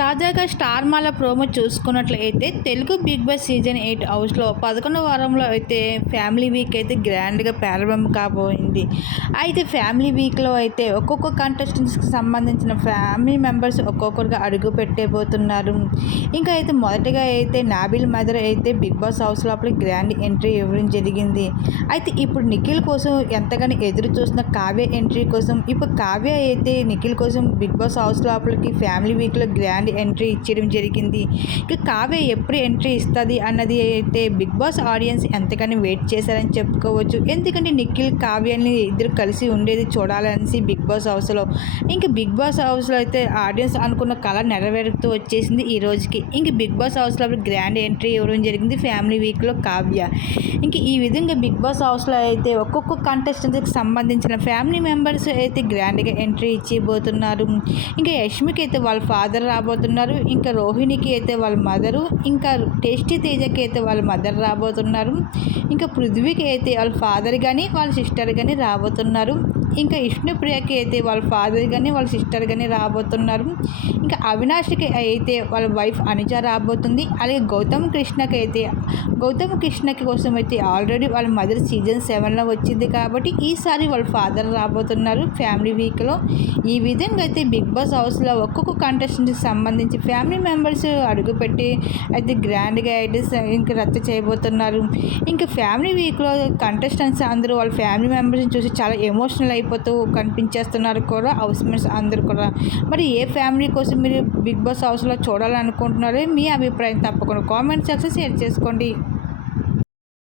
తాజాగా స్టార్ మాల ప్రోమో చూసుకున్నట్లయితే Telugu big boss season 8 హౌస్లో 11వ వారంలో అయితే ఫ్యామిలీ వీక్ అయితే గ్రాండ్గా ప్రారంభం కాబోయింది. అయితే ఫ్యామిలీ వీక్లో అయితే ఒక్కొక్క కంటెస్టెంట్స్కి సంబంధించిన ఫ్యామిలీ మెంబర్స్ ఒక్కొక్కరుగా అడుగు పెట్టబోతున్నారు. ఇంకా అయితే మొదటిగా అయితే నాబిల్ మదర్ అయితే బిగ్ బాస్ హౌస్ లోపల గ్రాండ్ ఎంట్రీ ఇవ్వడం జరిగింది. అయితే ఇప్పుడు నిఖిల్ కోసం ఎంతగానో ఎదురు చూస్తున్న కావ్య ఎంట్రీ కోసం ఇప్పుడు కావ్య అయితే నిఖిల్ కోసం బిగ్ బాస్ హౌస్ లోపలికి ఫ్యామిలీ వీక్లో గ్రాండ్ ఎంట్రీ ఇచ్చడం జరిగింది. ఇక కావ్య ఎప్పుడు ఎంట్రీ ఇస్తుంది అన్నది అయితే బిగ్ బాస్ ఆడియన్స్ ఎంతగానో వెయిట్ చేశారని చెప్పుకోవచ్చు. ఎందుకంటే నిఖిల్ కావ్యని ఇద్దరు కలిసి ఉండేది చూడాలనేసి బిగ్ బాస్ హౌస్లో. ఇంక బిగ్ బాస్ హౌస్లో అయితే ఆడియన్స్ అనుకున్న కళ నెరవేరుతూ వచ్చేసింది ఈ రోజుకి. ఇంక బిగ్ బాస్ హౌస్లో గ్రాండ్ ఎంట్రీ ఇవ్వడం జరిగింది ఫ్యామిలీ వీక్లో కావ్య. ఇంక ఈ విధంగా బిగ్ బాస్ హౌస్లో అయితే ఒక్కొక్క కంటెస్టెంట్కి సంబంధించిన ఫ్యామిలీ మెంబర్స్ అయితే గ్రాండ్గా ఎంట్రీ ఇచ్చిపోతున్నారు. ఇంకా యష్మికి అయితే వాళ్ళ ఫాదర్ రాబోతున్నారు. ఇంకా రోహిణికి అయితే వాళ్ళ మదరు, ఇంకా టేస్టీ తేజకి అయితే వాళ్ళ మదర్ రాబోతున్నారు. ఇంకా పృథ్వీకి అయితే వాళ్ళ ఫాదర్ కానీ వాళ్ళ సిస్టర్ కానీ రాబోతున్నారు. ఇంకా విష్ణుప్రియకి అయితే వాళ్ళ ఫాదర్ కానీ వాళ్ళ సిస్టర్ కానీ రాబోతున్నారు. ఇంకా అవినాష్కి అయితే వాళ్ళ వైఫ్ అనుజ రాబోతుంది. అలాగే గౌతమ్ కృష్ణకి కోసం అయితే ఆల్రెడీ వాళ్ళ మదర్ సీజన్ 7లో వచ్చింది కాబట్టి ఈసారి వాళ్ళ ఫాదర్ రాబోతున్నారు ఫ్యామిలీ వీక్లో. ఈ విధంగా అయితే బిగ్ బాస్ హౌస్లో ఒక్కొక్క కంటెస్టెంట్కి సంబంధించి ఫ్యామిలీ మెంబర్స్ అడుగుపెట్టి అయితే గ్రాండ్గా అయితే ఇంకా రద్దు చేయబోతున్నారు. ఇంకా ఫ్యామిలీ వీక్లో కంటెస్టెంట్స్ అందరూ వాళ్ళ ఫ్యామిలీ మెంబర్స్ని చూసి చాలా ఎమోషనల్ అయిపోతూ కనిపించేస్తున్నారు కూడా హౌస్ మేట్స్ అందరూ కూడా. మరి ఏ ఫ్యామిలీ కోసం మీరు బిగ్ బాస్ హౌస్లో చూడాలనుకుంటున్నారో మీ అభిప్రాయం తప్పకుండా కామెంట్ సెక్షన్ షేర్ చేసుకోండి.